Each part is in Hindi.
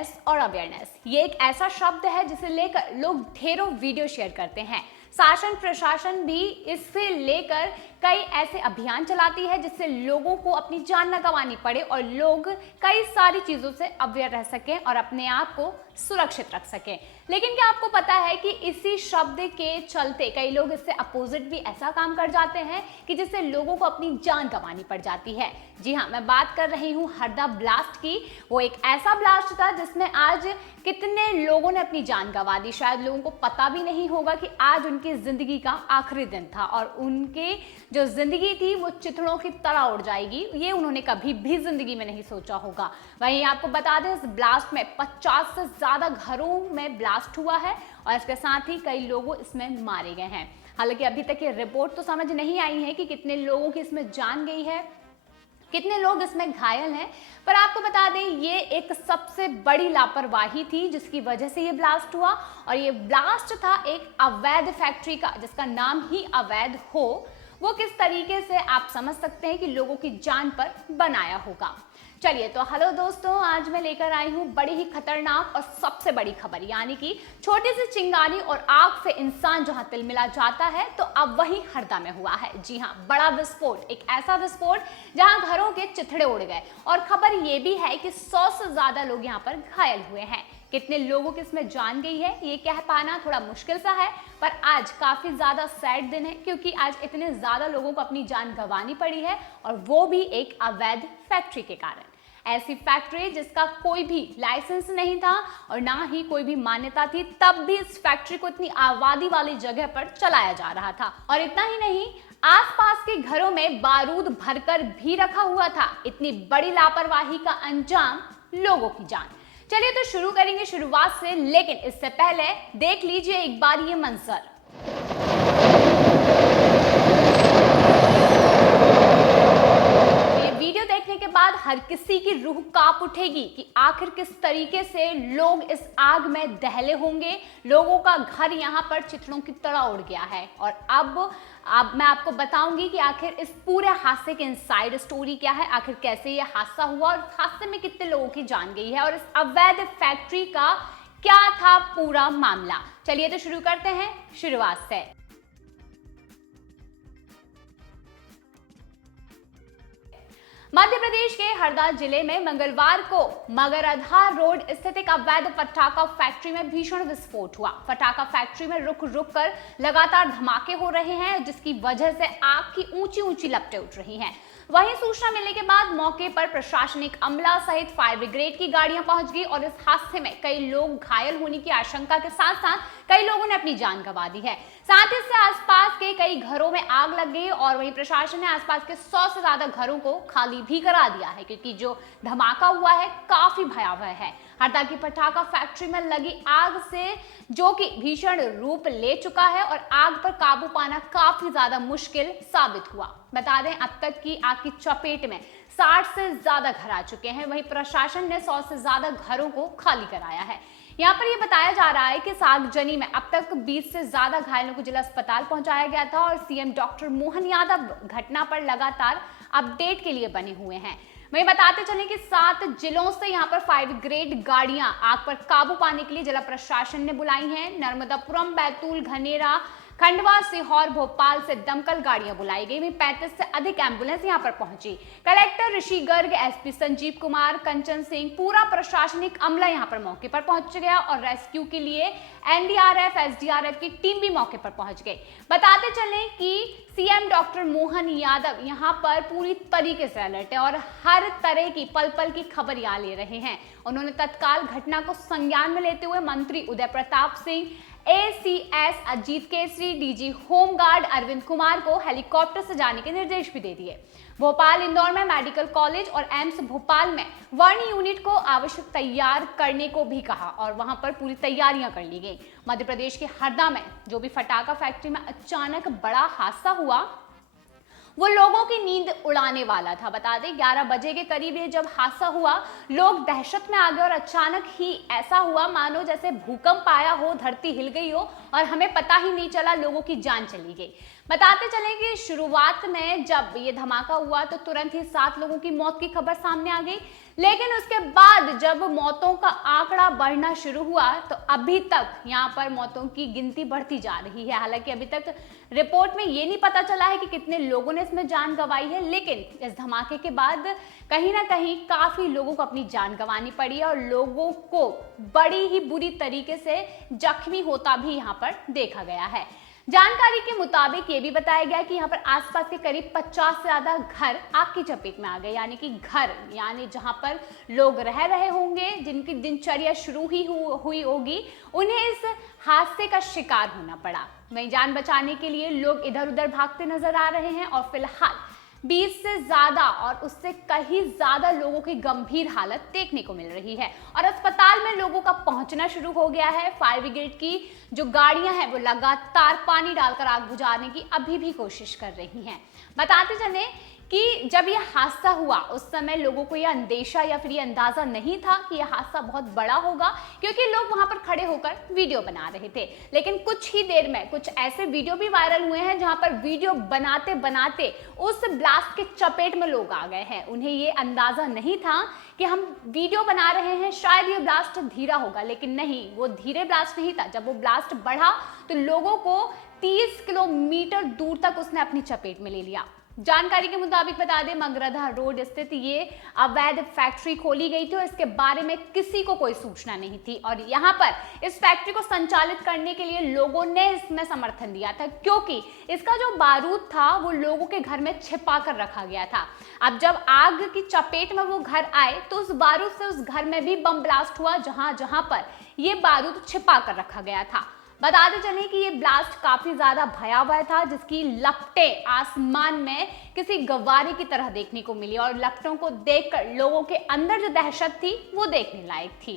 अवेयरनेस और अवेयरनेस ये एक ऐसा शब्द है जिसे लेकर लोग ढेरों वीडियो शेयर करते हैं। शासन प्रशासन भी इससे लेकर कई ऐसे अभियान चलाती है जिससे लोगों को अपनी जान न गंवानी पड़े और लोग कई सारी चीजों से अवेयर रह सकें और अपने आप को सुरक्षित रख सकें। लेकिन क्या आपको पता है कि इसी शब्द के चलते कई लोग इससे अपोजिट भी ऐसा काम कर जाते हैं कि जिससे लोगों को अपनी जान गंवानी पड़ जाती है। जी हाँ, मैं बात कर रही हूँ हरदा ब्लास्ट की। वो एक ऐसा ब्लास्ट था जिसमें आज कितने लोगों ने अपनी जान गंवा दी। शायद लोगों को पता भी नहीं होगा कि आज उनकी जिंदगी का आखिरी दिन था और उनके जो जिंदगी थी वो चिथड़ों की तरह उड़ जाएगी, ये उन्होंने कभी भी जिंदगी में नहीं सोचा होगा। वहीं आपको बता दें, इस ब्लास्ट में 50 से ज्यादा घरों में ब्लास्ट हुआ है और इसके साथ ही कई लोगों इसमें मारे गए हैं। हालांकि अभी तक ये रिपोर्ट तो समझ नहीं आई है कि कितने लोगों की इसमें जान गई है, कितने लोग इसमें घायल हैं, पर आपको बता दें ये एक सबसे बड़ी लापरवाही थी जिसकी वजह से ये ब्लास्ट हुआ। और ये ब्लास्ट था एक अवैध फैक्ट्री का, जिसका नाम ही अवैध हो। वो किस तरीके से आप समझ सकते हैं कि लोगों की जान पर बनाया होगा। चलिए तो हेलो दोस्तों, आज मैं लेकर आई हूँ बड़ी ही खतरनाक और सबसे बड़ी खबर, यानी कि छोटी सी चिंगारी और आग से इंसान जहां तिलमिला जाता है, तो अब वही हरदा में हुआ है। जी हाँ, बड़ा विस्फोट, एक ऐसा विस्फोट जहां घरों के चिथड़े उड़ गए और खबर ये भी है कि 100 से ज्यादा लोग यहाँ पर घायल हुए हैं। कितने लोगों की इसमें जान गई है ये कह पाना थोड़ा मुश्किल सा है, पर आज काफी ज्यादा सैड दिन है क्योंकि आज इतने ज्यादा लोगों को अपनी जान गंवानी पड़ी है और वो भी एक अवैध फैक्ट्री के कारण। ऐसी फैक्ट्री जिसका कोई भी लाइसेंस नहीं था और ना ही कोई भी मान्यता थी, तब भी इस फैक्ट्री को इतनी आबादी वाली जगह पर चलाया जा रहा था। और इतना ही नहीं, आसपास के घरों में बारूद भरकर भी रखा हुआ था। इतनी बड़ी लापरवाही का अंजाम, लोगों की जान। चलिए तो शुरू करेंगे शुरुआत से, लेकिन इससे पहले देख लीजिए एक बार ये मंजर। ये वीडियो देखने के बाद हर किसी की रूह कांप उठेगी कि आखिर किस तरीके से लोग इस आग में दहले होंगे। लोगों का घर यहाँ पर चिथड़ों की तरह उड़ गया है और अब मैं आपको बताऊंगी कि आखिर इस पूरे हादसे के इनसाइड स्टोरी क्या है, आखिर कैसे ये हादसा हुआ और हादसे में कितने लोगों की जान गई है और इस अवैध फैक्ट्री का क्या था पूरा मामला। चलिए तो शुरू करते हैं शुरुआत से। मध्य प्रदेश के हरदा जिले में मंगलवार को मगरधार रोड स्थित एक अवैध पटाखा फैक्ट्री में भीषण विस्फोट हुआ। पटाखा फैक्ट्री में रुक रुक कर लगातार धमाके हो रहे हैं, जिसकी वजह से आग की ऊंची ऊंची लपटें उठ रही हैं। वहीं सूचना मिलने के बाद मौके पर प्रशासनिक अमला सहित फायर ब्रिगेड की गाड़ियां पहुंच गई और इस हादसे में कई लोग घायल होने की आशंका के साथ साथ कई लोगों ने अपनी जान गंवा दी है। साथ ही से आसपास के कई घरों में आग लग गई और वहीं प्रशासन ने आसपास के 100 से ज्यादा घरों को खाली भी करा दिया है क्योंकि जो धमाका हुआ है काफी भयावह है। हरदा की पटाखा फैक्ट्री में लगी आग से जो कि भीषण रूप ले चुका है और आग पर काबू पाना काफी ज्यादा मुश्किल साबित हुआ। बता दें, अब तक की आग की चपेट में 60 से ज्यादा घर आ चुके हैं। वहीं प्रशासन ने 100 से ज्यादा घरों को खाली कराया है। यहाँ पर यह बताया जा रहा है कि इस आगजनी में अब तक 20 से ज्यादा घायलों को जिला अस्पताल पहुंचाया गया था और सीएम डॉक्टर मोहन यादव घटना पर लगातार अपडेट के लिए बने हुए हैं। वहीं बताते चलें कि 7 जिलों से यहाँ पर फायर ब्रिगेड गाड़ियां आग पर काबू पाने के लिए जिला प्रशासन ने बुलाई हैं। नर्मदापुरम, बैतूल, घनेरा, खंडवा, सीहोर, भोपाल से दमकल गाड़ियां बुलाई गई। वहीं 35 से अधिक एम्बुलेंस यहां पर पहुंची। कलेक्टर ऋषि गर्ग, एसपी संजीव कुमार, कंचन सिंह, पूरा प्रशासनिक अमला यहां पर मौके पर पहुंच गया और रेस्क्यू के लिए एनडीआरएफ, एसडीआरएफ की टीम भी मौके पर पहुंच गई। बताते चलें कि सीएम डॉक्टर मोहन यादव यहां पर पूरी तरीके से अलर्ट है और हर तरह की पल पल की खबर यहाँ ले रहे हैं। उन्होंने तत्काल घटना को संज्ञान में लेते हुए मंत्री Uday Pratap Singh, ACS Ajit Kesari, DG home guard Arvind Kumar को हेलीकॉप्टर से जाने के निर्देश भी दे दिए। भोपाल, इंदौर में मेडिकल कॉलेज और एम्स भोपाल में वार्ड यूनिट को आवश्यक तैयार करने को भी कहा और वहां पर पूरी तैयारियां कर ली गई। मध्य प्रदेश के हरदा में जो भी पटाखा फैक्ट्री में अचानक बड़ा हादसा हुआ, वो लोगों की नींद उड़ाने वाला था। बता दें 11 बजे के करीब ये जब हादसा हुआ, लोग दहशत में आ गए और अचानक ही ऐसा हुआ मानो जैसे भूकंप आया हो, धरती हिल गई हो और हमें पता ही नहीं चला, लोगों की जान चली गई। बताते चलें कि शुरुआत में जब ये धमाका हुआ तो तुरंत ही 7 लोगों की मौत की खबर सामने आ गई। लेकिन उसके बाद जब मौतों का आंकड़ा बढ़ना शुरू हुआ तो अभी तक यहाँ पर मौतों की गिनती बढ़ती जा रही है। हालांकि अभी तक रिपोर्ट में ये नहीं पता चला है कि कितने लोगों ने इसमें जान गंवाई है, लेकिन इस धमाके के बाद कहीं ना कहीं काफी लोगों को अपनी जान गंवानी पड़ी है और लोगों को बड़ी ही बुरी तरीके से जख्मी होता भी यहाँ पर देखा गया है। जानकारी के मुताबिक ये भी बताया गया कि यहाँ पर आसपास के करीब 50 से ज्यादा घर आग की चपेट में आ गए, यानी कि घर यानी जहां पर लोग रह रहे होंगे, जिनकी दिनचर्या शुरू ही हुई होगी, उन्हें इस हादसे का शिकार होना पड़ा। वहीं जान बचाने के लिए लोग इधर उधर भागते नजर आ रहे हैं और फिलहाल 20 से ज्यादा और उससे कहीं ज्यादा लोगों की गंभीर हालत देखने को मिल रही है और अस्पताल में लोगों का पहुंचना शुरू हो गया है। फायर ब्रिगेड की जो गाड़ियां हैं वो लगातार पानी डालकर आग बुझाने की अभी भी कोशिश कर रही हैं। बताते चले कि जब यह हादसा हुआ उस समय लोगों को यह अंदेशा या फिर यह अंदाजा नहीं था कि यह हादसा बहुत बड़ा होगा, क्योंकि लोग वहां पर खड़े होकर वीडियो बना रहे थे। लेकिन कुछ ही देर में कुछ ऐसे वीडियो भी वायरल हुए हैं जहां पर वीडियो बनाते बनाते उस ब्लास्ट के चपेट में लोग आ गए हैं। उन्हें ये अंदाजा नहीं था कि हम वीडियो बना रहे हैं, शायद ये ब्लास्ट धीरा होगा, लेकिन नहीं, वो धीरे ब्लास्ट नहीं था। जब वो ब्लास्ट बढ़ा तो लोगों को 30 किलोमीटर दूर तक उसने अपनी चपेट में ले लिया। जानकारी के मुताबिक बता दें, मगरधा रोड स्थित ये अवैध फैक्ट्री खोली गई थी और इसके बारे में किसी को कोई सूचना नहीं थी और यहाँ पर इस फैक्ट्री को संचालित करने के लिए लोगों ने इसमें समर्थन दिया था, क्योंकि इसका जो बारूद था वो लोगों के घर में छिपा कर रखा गया था। अब जब आग की चपेट में वो घर आए तो उस बारूद से उस घर में भी बम ब्लास्ट हुआ, जहां जहां पर ये बारूद छिपा कर रखा गया था। बताते चलें कि ये ब्लास्ट काफी ज्यादा भयावह था, जिसकी लपटें आसमान में किसी गवारे की तरह देखने को मिली और लपटों को देखकर लोगों के अंदर जो दहशत थी वो देखने लायक थी।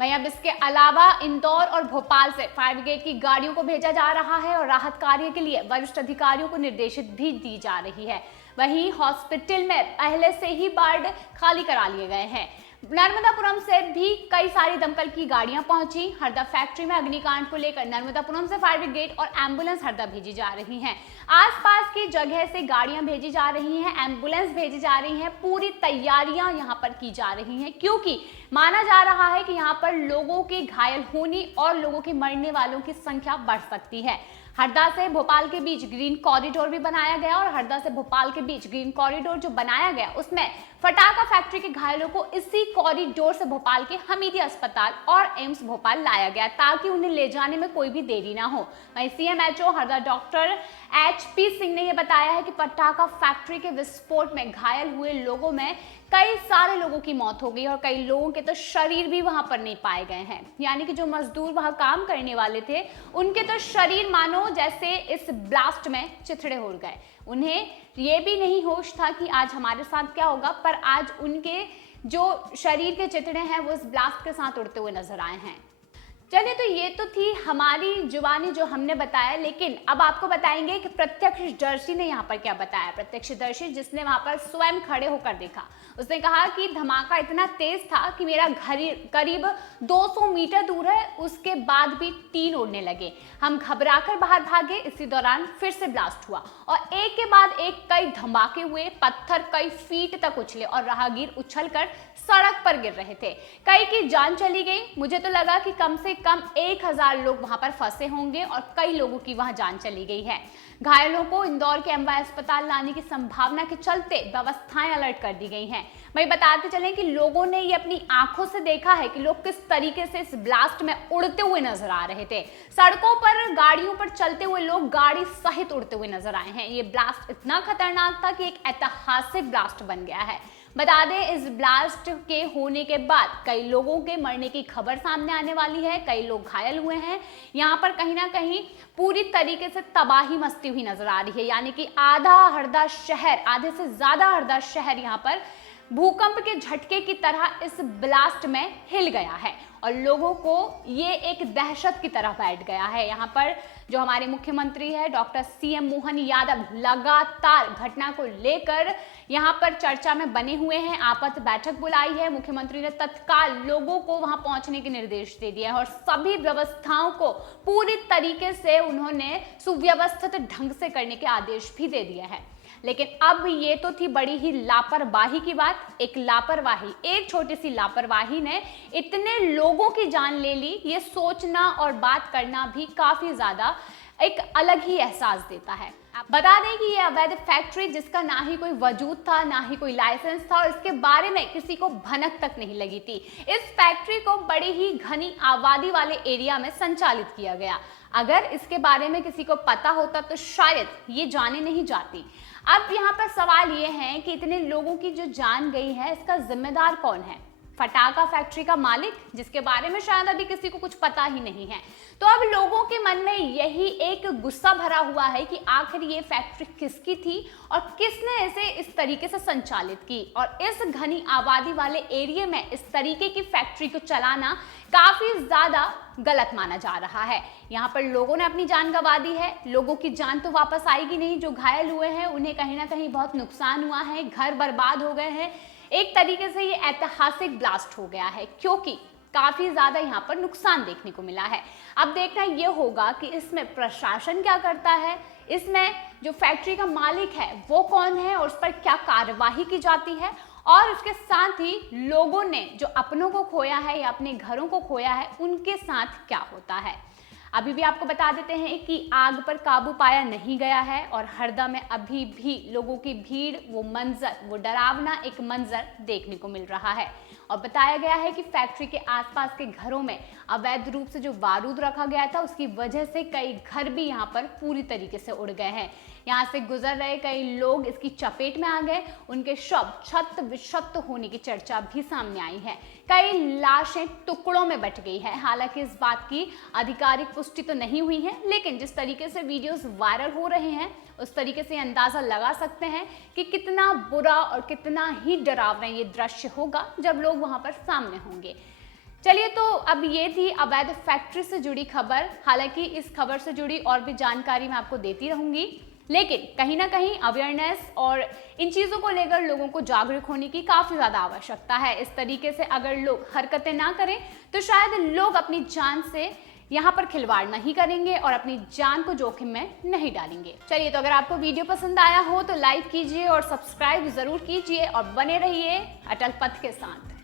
वहीं अब इसके अलावा इंदौर और भोपाल से फायर ब्रिगेड की गाड़ियों को भेजा जा रहा है और राहत कार्य के लिए वरिष्ठ अधिकारियों को निर्देशित भी दी जा रही है। वहीं हॉस्पिटल में पहले से ही वार्ड खाली करा लिए गए हैं। नर्मदापुरम से भी कई सारी दमकल की गाड़ियां पहुंची। हरदा फैक्ट्री में अग्निकांड को लेकर नर्मदापुरम से फायर ब्रिगेड और एम्बुलेंस हरदा भेजी जा रही हैं। आसपास की जगह से गाड़ियां भेजी जा रही हैं, एम्बुलेंस भेजी जा रही हैं। पूरी तैयारियां यहां पर की जा रही हैं, क्योंकि माना जा रहा है कि यहां पर लोगों के घायल होने और लोगों के मरने वालों की संख्या बढ़ सकती है। हरदा से भोपाल के बीच ग्रीन कॉरिडोर भी बनाया गया और हरदा से भोपाल के बीच ग्रीन कॉरिडोर जो बनाया गया उसमें फटाका फैक्ट्री के घायलों को इसी कॉरिडोर से भोपाल के हमीदिया अस्पताल और एम्स भोपाल लाया गया, ताकि उन्हें ले जाने में कोई भी देरी ना हो। वहीं CMHO Harda doctor HP Singh ने यह बताया है कि फटाका फैक्ट्री के विस्फोट में घायल हुए लोगों में कई सारे लोगों की मौत हो गई और कई लोगों के तो शरीर भी वहां पर नहीं पाए गए हैं। यानी कि जो मजदूर वहां काम करने वाले थे उनके तो शरीर मानो जैसे इस ब्लास्ट में चिथड़े उड़ गए। उन्हें ये भी नहीं होश था कि आज हमारे साथ क्या होगा, पर आज उनके जो शरीर के चिथड़े हैं वो इस ब्लास्ट के साथ उड़ते हुए नजर आए हैं। चलिए, तो ये तो थी हमारी जुबानी जो हमने बताया, लेकिन अब आपको बताएंगे कि प्रत्यक्षदर्शी ने यहाँ पर क्या बताया। प्रत्यक्षदर्शी जिसने वहां पर स्वयं खड़े होकर देखा, उसने कहा कि धमाका इतना तेज था कि मेरा घर करीब 200 मीटर दूर है, उसके बाद भी टीन उड़ने लगे। हम घबराकर बाहर भागे। इसी दौरान फिर से ब्लास्ट हुआ और एक के बाद एक कई धमाके हुए। पत्थर कई फीट तक उछले और राहगीर उछलकर सड़क पर गिर रहे थे। कई की जान चली गई। मुझे तो लगा कि कम से कम 1000 लोग वहां पर फंसे होंगे और कई लोगों की वहां जान चली गई है। घायलों को इंदौर के एमवाय अस्पताल लाने की संभावना के चलते व्यवस्थाएं अलर्ट कर दी गई हैं। वहीं बताते चलें कि लोगों ने ये अपनी आंखों से देखा है कि लोग किस तरीके से इस ब्लास्ट में उड़ते हुए नजर आ रहे थे। सड़कों पर गाड़ियों पर चलते हुए लोग गाड़ी सहित उड़ते हुए नजर आए हैं। ये ब्लास्ट इतना खतरनाक था कि एक ऐतिहासिक ब्लास्ट बन गया है। बता दें, इस ब्लास्ट के होने के बाद कई लोगों के मरने की खबर सामने आने वाली है। कई लोग घायल हुए हैं। यहाँ पर कहीं ना कहीं पूरी तरीके से तबाही मचती हुई नजर आ रही है। यानी कि आधा हरदा शहर, आधे से ज्यादा हरदा शहर यहाँ पर भूकंप के झटके की तरह इस ब्लास्ट में हिल गया है और लोगों को ये एक दहशत की तरह बैठ गया है। यहाँ पर जो हमारे मुख्यमंत्री है डॉक्टर CM मोहन यादव लगातार घटना को लेकर यहाँ पर चर्चा में बने हुए हैं। आपात बैठक बुलाई है। मुख्यमंत्री ने तत्काल लोगों को वहां पहुंचने के निर्देश दे दिए हैं और सभी व्यवस्थाओं को पूरी तरीके से उन्होंने सुव्यवस्थित ढंग से करने के आदेश भी दे दिए हैं। लेकिन अब ये तो थी बड़ी ही लापरवाही की बात। एक लापरवाही, एक छोटी सी लापरवाही ने इतने लोगों की जान ले ली। ये सोचना और बात करना भी काफी ज्यादा एक अलग ही एहसास देता है। बता दें कि ये अवैध फैक्ट्री, जिसका ना ही कोई वजूद था, ना ही कोई लाइसेंस था और इसके बारे में किसी को भनक तक नहीं लगी थी। इस फैक्ट्री को बड़ी ही घनी आबादी वाले एरिया में संचालित किया गया। अगर इसके बारे में किसी को पता होता तो शायद ये जाने नहीं जाती। अब यहाँ पर सवाल ये है कि इतने लोगों की जो जान गई है, इसका जिम्मेदार कौन है? फटाका फैक्ट्री का मालिक, जिसके बारे में शायद अभी किसी को कुछ पता ही नहीं है। तो अब लोगों के मन में यही एक गुस्सा भरा हुआ है कि आखिर ये फैक्ट्री किसकी थी और किसने इसे इस तरीके से संचालित की। और इस घनी आबादी वाले एरिया में इस तरीके की फैक्ट्री को चलाना काफी ज्यादा गलत माना जा रहा है। यहाँ पर लोगों ने अपनी जान गंवा दी है। लोगों की जान तो वापस आएगी नहीं। जो घायल हुए हैं उन्हें कहीं ना कहीं बहुत नुकसान हुआ है, घर बर्बाद हो गए हैं। एक तरीके से ये ऐतिहासिक ब्लास्ट हो गया है, क्योंकि काफी ज्यादा यहाँ पर नुकसान देखने को मिला है। अब देखना ये होगा कि इसमें प्रशासन क्या करता है, इसमें जो फैक्ट्री का मालिक है वो कौन है और उस पर क्या कार्यवाही की जाती है, और उसके साथ ही लोगों ने जो अपनों को खोया है या अपने घरों को खोया है उनके साथ क्या होता है। अभी भी आपको बता देते हैं कि आग पर काबू पाया नहीं गया है और हरदा में अभी भी लोगों की भीड़, वो मंजर, वो डरावना एक मंजर देखने को मिल रहा है। और बताया गया है कि फैक्ट्री के आसपास के घरों में अवैध रूप से जो बारूद रखा गया था उसकी वजह से कई घर भी यहाँ पर पूरी तरीके से उड़ गए हैं। यहाँ से गुजर रहे कई लोग इसकी चपेट में आ गए। उनके शव छत विक्षत होने की चर्चा भी सामने आई है। कई लाशें टुकड़ों में बट गई है। हालांकि इस बात की आधिकारिक पुष्टि तो नहीं हुई है, लेकिन जिस तरीके से वीडियोस वायरल हो रहे हैं उस तरीके से अंदाजा लगा सकते हैं कि कितना बुरा और कितना ही डरावना ये दृश्य होगा जब लोग वहां पर सामने होंगे। चलिए, तो अब ये थी अवैध फैक्ट्री से जुड़ी खबर। हालांकि इस खबर से जुड़ी और भी जानकारी मैं आपको देती रहूंगी, लेकिन कहीं ना कहीं अवेयरनेस और इन चीज़ों को लेकर लोगों को जागरूक होने की काफ़ी ज़्यादा आवश्यकता है। इस तरीके से अगर लोग हरकतें ना करें तो शायद लोग अपनी जान से यहाँ पर खिलवाड़ नहीं करेंगे और अपनी जान को जोखिम में नहीं डालेंगे। चलिए, तो अगर आपको वीडियो पसंद आया हो तो लाइक कीजिए और सब्सक्राइब जरूर कीजिए और बने रहिए अटल पथ के साथ।